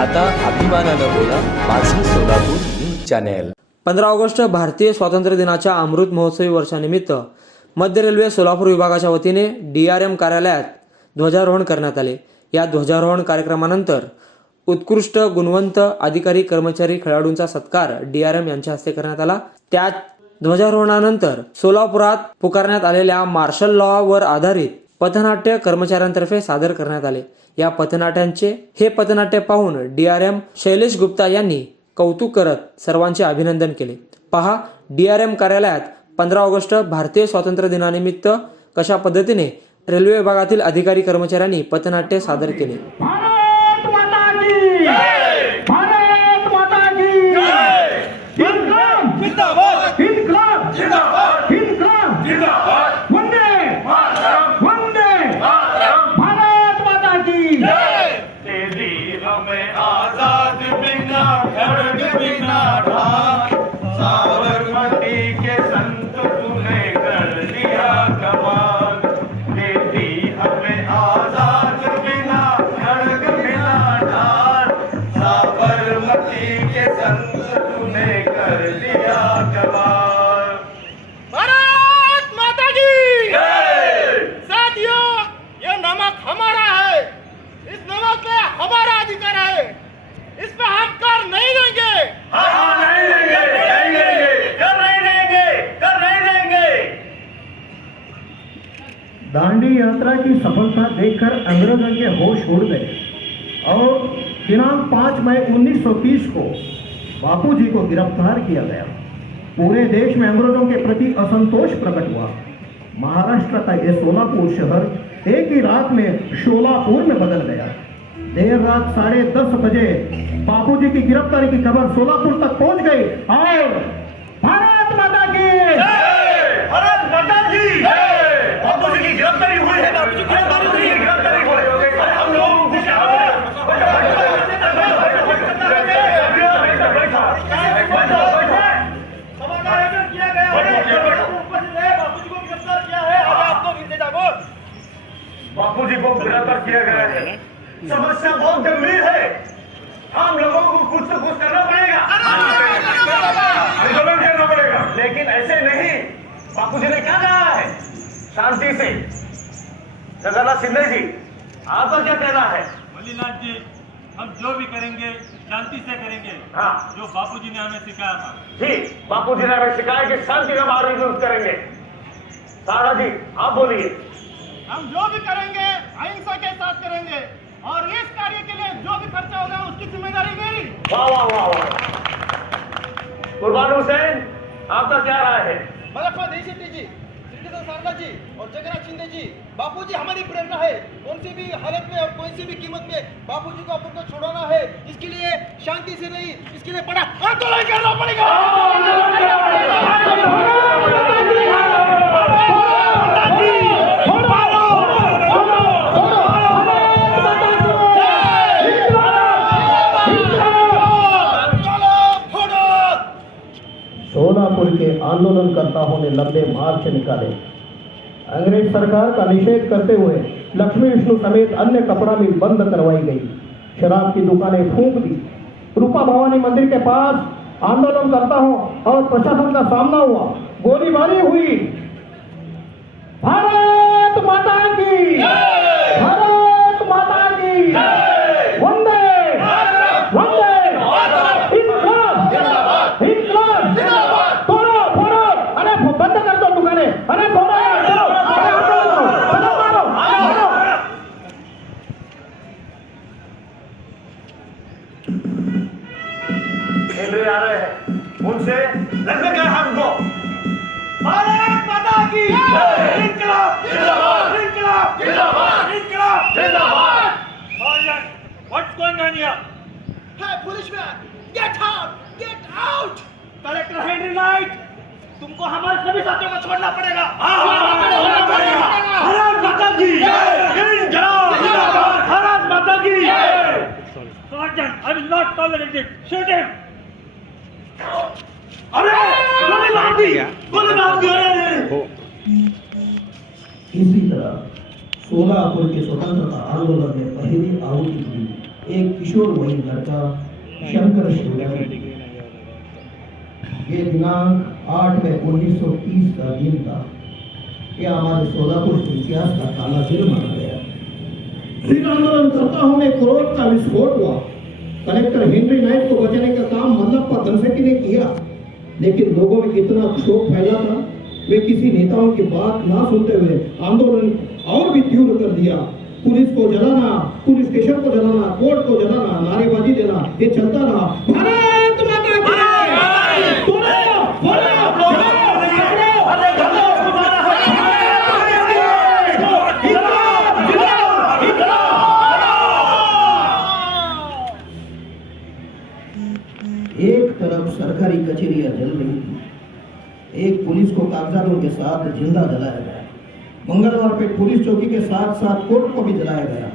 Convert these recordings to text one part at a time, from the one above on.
आता अभिमानानं बोला, माझं सोलापूर न्यूज चॅनेल. 15 ऑगस्ट भारतीय स्वातंत्र्य दिनाच्या अमृत महोत्सवी वर्षानिमित्त मध्य रेल्वे सोलापूर विभागाच्या वतीने DRM कार्यालयात ध्वजारोहण करण्यात आले. या ध्वजारोहण कार्यक्रमानंतर उत्कृष्ट गुणवंत अधिकारी, कर्मचारी, खेळाडूंचा सत्कार DRM यांच्या हस्ते करण्यात आला. त्यात ध्वजारोहणानंतर सोलापुरात पुकारण्यात आलेल्या मार्शल लॉ वर आधारित पथनाट्य कर्मचाऱ्यांतर्फे सादर करण्यात आले. या पथनाट्य पाहून DRM शैलेश गुप्ता यांनी कौतुक करत सर्वांचे अभिनंदन केले. पहा DRM कार्यालयात 15 ऑगस्ट भारतीय स्वातंत्र्य दिनानिमित्त कशा पद्धतीने रेल्वे विभागातील अधिकारी कर्मचाऱ्यांनी पथनाट्य सादर केले. भारत माता की जय, भारत माता की जय. इन्कलाब जिंदाबाद, इन्कलाब जिंदाबाद, इन्कलाब जिंदाबाद. वंदे मातरम, वंदे मातरम. भारत माता की जय. तेरी हमें आजाद बिना खड़ग बिना ढाल, साबरमती के संत तूने कर दिया कमाल. तेरी हमें आजाद बिना खड़ग बिना ढाल, साबरमती के संत तूने कर दिया कमाल. भारत माता की जय. साथियों, ये नमक हमारा है, इस नमक पे हमारा अधिकार है, इस पे हम कर नहीं देंगे. हाँ, नहीं लेंगे, नहीं लेंगे, कर नहीं लेंगे, कर नहीं लेंगे. दांडी यात्रा की सफलता देखकर अंग्रेजों के होश उड़ गए और दिनांक 5 मई 1930 को बापूजी को गिरफ्तार किया गया. पूरे देश में अंग्रेजों के प्रति असंतोष प्रकट हुआ. महाराष्ट्र का यह सोलापुर शहर एक ही रात में शोलापुर में बदल गया. देर रात 10:30 बजे बापूजी की गिरफ्तारी की खबर सोलापुर तक पहुंच गई और भारत माता की जय, भारत माता की जय. बापूजी की गिरफ्तारी हुई है, बापूजी की गिरफ्तारी हुई है. हम लोग किया गया है, बापूजी को गिरफ्तार किया है. अब आपको निर्देश दो. बापूजी को गिरफ्तार किया गया है. समस्या बहुत गंभीर है. हम लोगों को कुछ तो कुछ करना पड़ेगा, आंदोलन करना पड़ेगा. लेकिन ऐसे नहीं. बापूजी ने क्या कहा है? शांति से. जगन्नाथ शिंदे जी, आपका क्या कहना है? मल्लीनाथ जी, हम जो भी करेंगे शांति से करेंगे. हाँ जो बापूजी ने हमें सिखाया था. जी, बापूजी ने हमें सिखाया कि शांति का मार्ग यूज करेंगे. सारा जी, आप बोलिए. हम जो भी करेंगे अहिंसा के साथ करेंगे और इस कार्य के लिए जो भी खर्चा होगा उसकी जिम्मेदारी मेरी. वाह वाह वाह वाह. कुर्बान हुसैन, आपका क्या राय है? मलकपा देशेट्टी जी, श्रीकृष्ण सारला जी और जगन्नाथ शिंदे जी, बापूजी हमारी प्रेरणा है. कौन सी भी हालत में और कोई सी भी कीमत में बापूजी को अपन को छोड़ाना है. इसके लिए शांति से नहीं, इसके लिए बड़ा आंदोलन करना पड़ेगा. सोलापुर के आंदोलनकर्ताओं ने लंबे मार्च निकाले. अंग्रेज सरकार का निषेध करते हुए लक्ष्मी विष्णु समेत अन्य कपड़ा मिल बंद करवाई गई. शराब की दुकानें फूंक दी. रूपा भवानी मंदिर के पास आंदोलनकर्ताओं और प्रशासन का सामना हुआ. गोलीबारी हुई. भारत माता की जय, भारत माता की जय. वंदे वंदे इन्कलाब जिंदाबाद, इन्कलाब जिंदाबाद. तोड़ो फोड़ो, अरे बंद कर दो दुकानें, अरे फोड़ो, आ रहे हैं. उनसे लड़ने का हमको. भारत माता की जय, इन्कलाब जिंदाबाद, इन्कलाब जिंदाबाद, इन्कलाब जिंदाबाद. What's going on here? Hey policeman, get out, get out. Collector Henry night, तुमको हमारे सभी साथियों को छोड़ना पड़ेगा. भारत माता की जय, इन्कलाब जिंदाबाद, भारत माता की जय. Sergeant, I will not tolerate it. Shoot him. अरे गोली मार दी, गोली मार दी. अरे इसी तरह सोलापुर के स्वतंत्रता आंदोलन में पहली आहुति दी. एक किशोर वयीन लड़का शंकर शिवराम। ये दिनांक 8 मई 1930 का दिन था। यह हमारे सोलापुर के इतिहास का काला दिन माना गया। फिर आंदोलनकर्ताओं में क्रोध का विस्फोट हुआ। कलेक्टर हेनरी नाइट को बचाने का काम मल्लप्पा धनसेट्टी ने किया, लेकिन लोगों में इतना क्षोभ फैला था, वे किसी नेताओं की बात ना सुनते हुए आंदोलन और भी तीव्र कर दिया। पुलिस को जलाना, पुलिस स्टेशन को जलाना, कोर्ट को जलाना, नारेबाजी देना, ये चलता रहा। भारत माता की जय! एक तरफ सरकारी कचहरियां जल रही थी, एक पुलिस को कागजातों के साथ जिंदा जलाया गया। मंगलवार पेट पुलिस चौकी के साथ साथ कोर्ट को भी जलाया गया।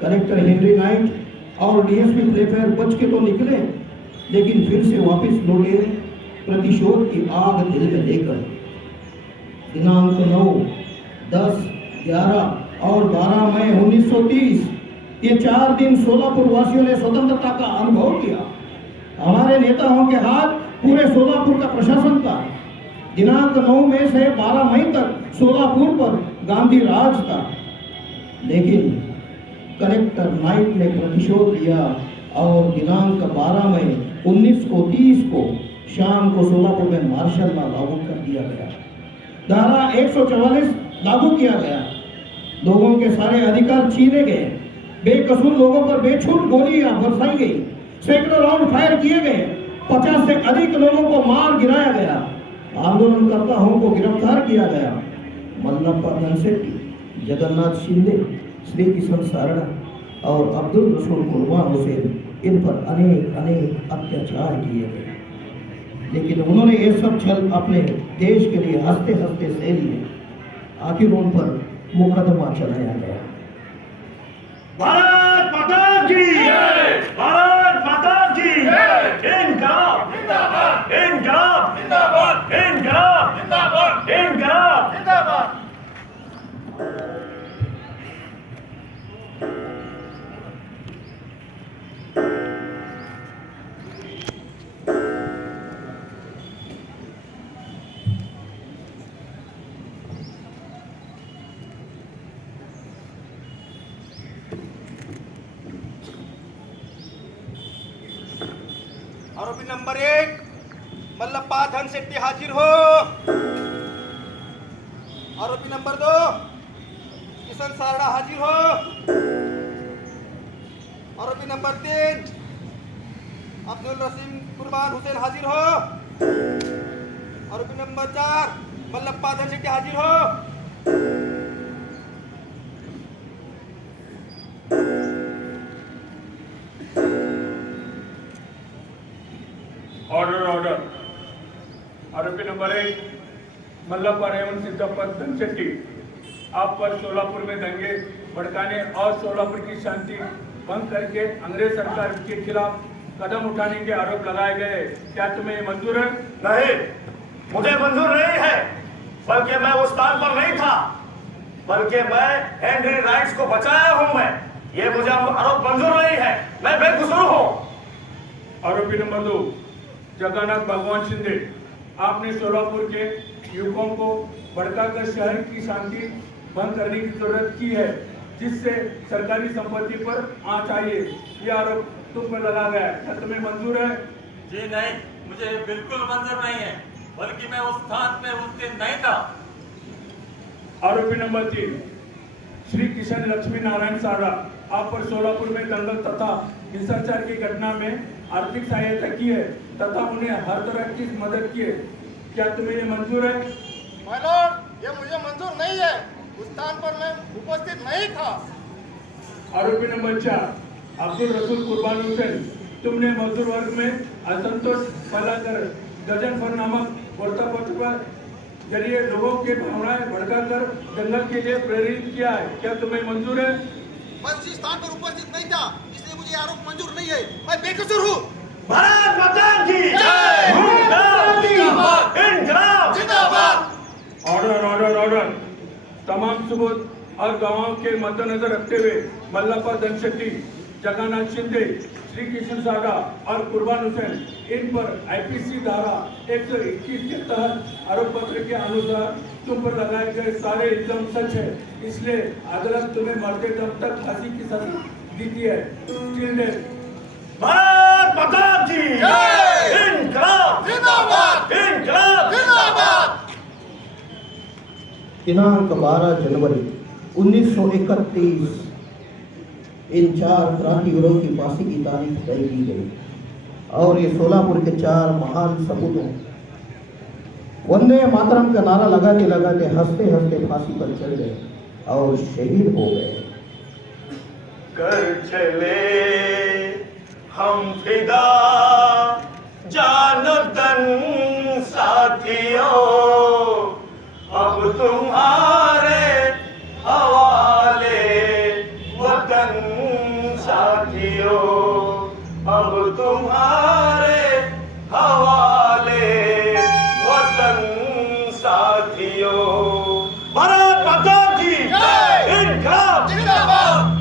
कलेक्टर हेनरी नाइट और डीएसपी प्लेफेयर बच के तो निकले, लेकिन फिर से वापस लौटे प्रतिशोध की आग दिल में लेकर। दिनांक 9, 10, 11 और 12 मई 1930 ये 4 दिन सोलापुर वासियों ने स्वतंत्रता का अनुभव किया। हमारे नेताओं के हाथ पूरे सोलापुर का प्रशासन था। दिनांक 9 मई से 12 मई तक सोलापुर पर गांधी राज था, लेकिन कलेक्टर नाइट ने प्रतिशोध लिया और दिनांक 12 मई 1930 को शाम को सोलापुर में मार्शल लॉ लागू कर दिया गया। धारा 144 लागू किया गया। लोगों के सारे अधिकार छीने गए। बेकसूर लोगों पर बेछूट गोलियां बरसाई गई। सैकड़ों राउंड फायर किए गए। 50 से अधिक लोगों को मार गिराया गया। आंदोलनकर्ताओं को गिरफ्तार किया गया। मल्लप्पा धनसेट्टी, जगन्नाथ शिंदे, श्री किशन सारड़ा और अब्दुल रसूल कुर्बान हुसैन, इन पर अनेक अत्याचार किए गए, लेकिन उन्होंने ये सब छल अपने देश के लिए हंसते हंसते सह लिए। आखिर उन पर मुकदमा चलाया गया। भारत माता की जय! भारत माता की जय! इनकलाब जिंदाबाद! इनकलाब जिंदाबाद! इनकलाब जिंदाबाद! इनकलाब जिंदाबाद! आरोपी नंबर 1 मल्लप्पा धनसेट्टी हाजिर हो। आरोपी नंबर 2 किशन सारड़ा हाजिर हो। आरोपी नंबर 3 अब्दुल रसीम कुर्बान हुसैन हाजिर हो। आरोपी नंबर 4 मल्लप्पा धनसेट्टी हाजिर हो। ऑर्डर। आरोपी नंबर 1 मल्लप्पा रेवण सिद्धप्पा धनसेट्टी, आप पर सोलापुर में दंगे भड़काने और सोलापुर की शांति भंग करके अंग्रेज सरकार के खिलाफ कदम उठाने के आरोप लगाए गए। क्या तुम्हें मंजूर है? नहीं, मुझे मंजूर नहीं है। बल्कि मैं उस स्थान पर नहीं था, बल्कि मैं हेनरी राइट्स को बचाया हूं। मैं ये मुझे आरोप मंजूर नहीं है। मैं बेकसूर हूं। आरोपी नंबर 2 जगन्नाथ भगवान शिंदे, आपने सोलापुर के युवकों को भड़काकर शहर की शांति भंग करने की जरूरत की है, जिससे सरकारी संपत्ति पर आंच आई है। यह आरोप तुम पर लगा गया है। क्या तुम्हें मंजूर है? जी नहीं, मुझे बिल्कुल मंजूर नहीं है, बल्कि मैं उस स्थान पे उस दिन नहीं था। आरोपी नंबर 3 श्री किशन लक्ष्मी नारायण सारड़ा, आप पर सोलापुर में दंगल तथा हिंसाचार की घटना में आर्थिक सहायता की है तथा उन्हें हर तरह की मदद की है। क्या तुम्हें ये मंजूर है? माय लॉर्ड, ये मुझे मंजूर नहीं है। उस स्थान पर मैं उपस्थित नहीं था। आरोपी नंबर 4 अब्दुल रसूल कुर्बान हुसैन, तुमने मजदूर वर्ग में असंतोष फैलाकर गजन फर नामक वार्तापत्र पर जरिए लोगों के भावनाएं भड़काकर दंगल के लिए प्रेरित किया है। क्या तुम्हें मंजूर है? मैं उसी स्थान पर उपस्थित नहीं था, इसलिए मुझे आरोप मंजूर नहीं है। मैं बेकसूर हूँ। भारत माता की जय! इनकलाब जिंदाबाद! ऑर्डर। तमाम सबूत और गवाहों के मद्देनजर रखते हुए मल्लप्पा धनसेट्टी, जगन्नाथ शिंदे, श्री किशन सागा और कुर्बान हुसैन, इन पर आईपीसी धारा 121 के तहत आरोप पत्र के अनुसार तुम पर लगाए गए सारे इल्जाम सच है, इसलिए अदालत तुम्हें मरते दम तक फांसी की सजा देती है। Till death। भारत माता की इनकलाब जिंदाबाद, इनकलाब जिंदाबाद। दिनांक 12 जनवरी 1931 इन 4 क्रांतिवीरों की फांसी की तारीख तय की गई और ये सोलापुर के 4 महान सपूतों वंदे मातरम का नारा लगाते लगाते हंसते हंसते फांसी पर चढ़ गए और शहीद हो गए। कर चले हम फिदा जानो तन साथियों, अब तुम्हारे हवाले वतन साथियों, अब तुम्हारे हवाले वतन साथियों। भारत माता की इनकलाब जिंदाबाद।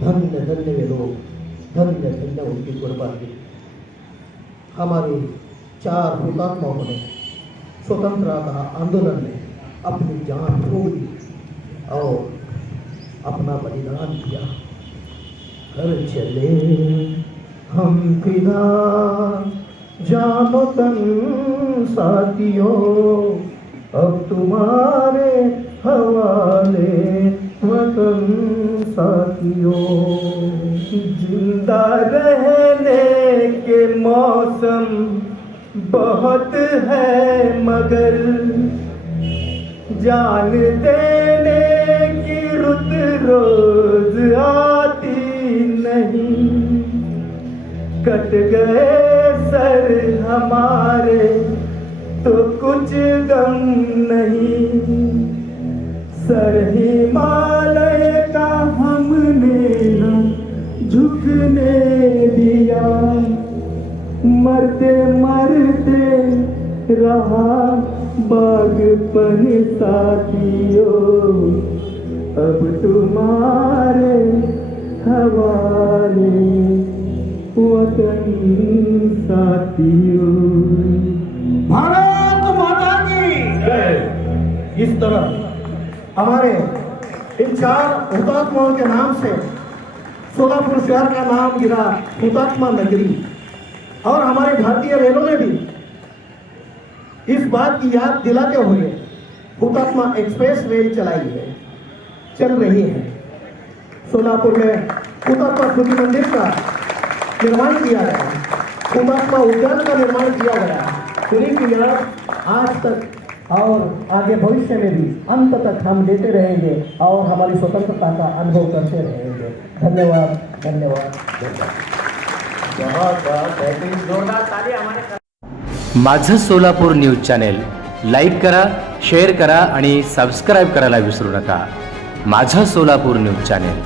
धन्य धन्य वे लोग, धन्य धन्य उनकी कुर्बानी। हमारे 4 हुतात्माओं ने स्वतंत्रता आंदोलन में अपनी जान खो दी और अपना बलिदान दिया। कर चले हम फिदा जानो तन साथियों, अब तुम्हारे हवाले वतन साथियों। जिंदा रहने के मौसम बहुत है मगर जान देने की रुत रोज आती नहीं। कट गए सर हमारे तो कुछ गम नहीं, सर हिमालय का हमने न झुकने दिया। मरते मरते रहा बागपन साथियों, अब तुम्हारे हवाले वतन साथियों। भारत माता की जय। इस तरह हमारे इन 4 हुतात्माओं के नाम से सोलापुर शहर का नाम गिरा हुतात्मा नगरी। और हमारे भारतीय रेलों ने भी इस बात की याद दिलाते हुए हुतात्मा एक्सप्रेस रेल चलाई है, चल रही है। सोलापुर में हुतात्मा स्मृति मंदिर का निर्माण किया गया, हुतात्मा उद्यान का निर्माण किया गया। उन्हीं की याद आज तक और आगे भविष्य में भी अंत तक हम लेते रहेंगे और हमारी स्वतंत्रता का अनुभव करते रहेंगे। धन्यवाद, धन्यवाद, धन्यवाद। माझं सोलापूर न्यूज चॅनेल लाईक करा, शेअर करा आणि सबस्क्राईब करायला विसरू नका। माझं सोलापूर न्यूज चॅनेल।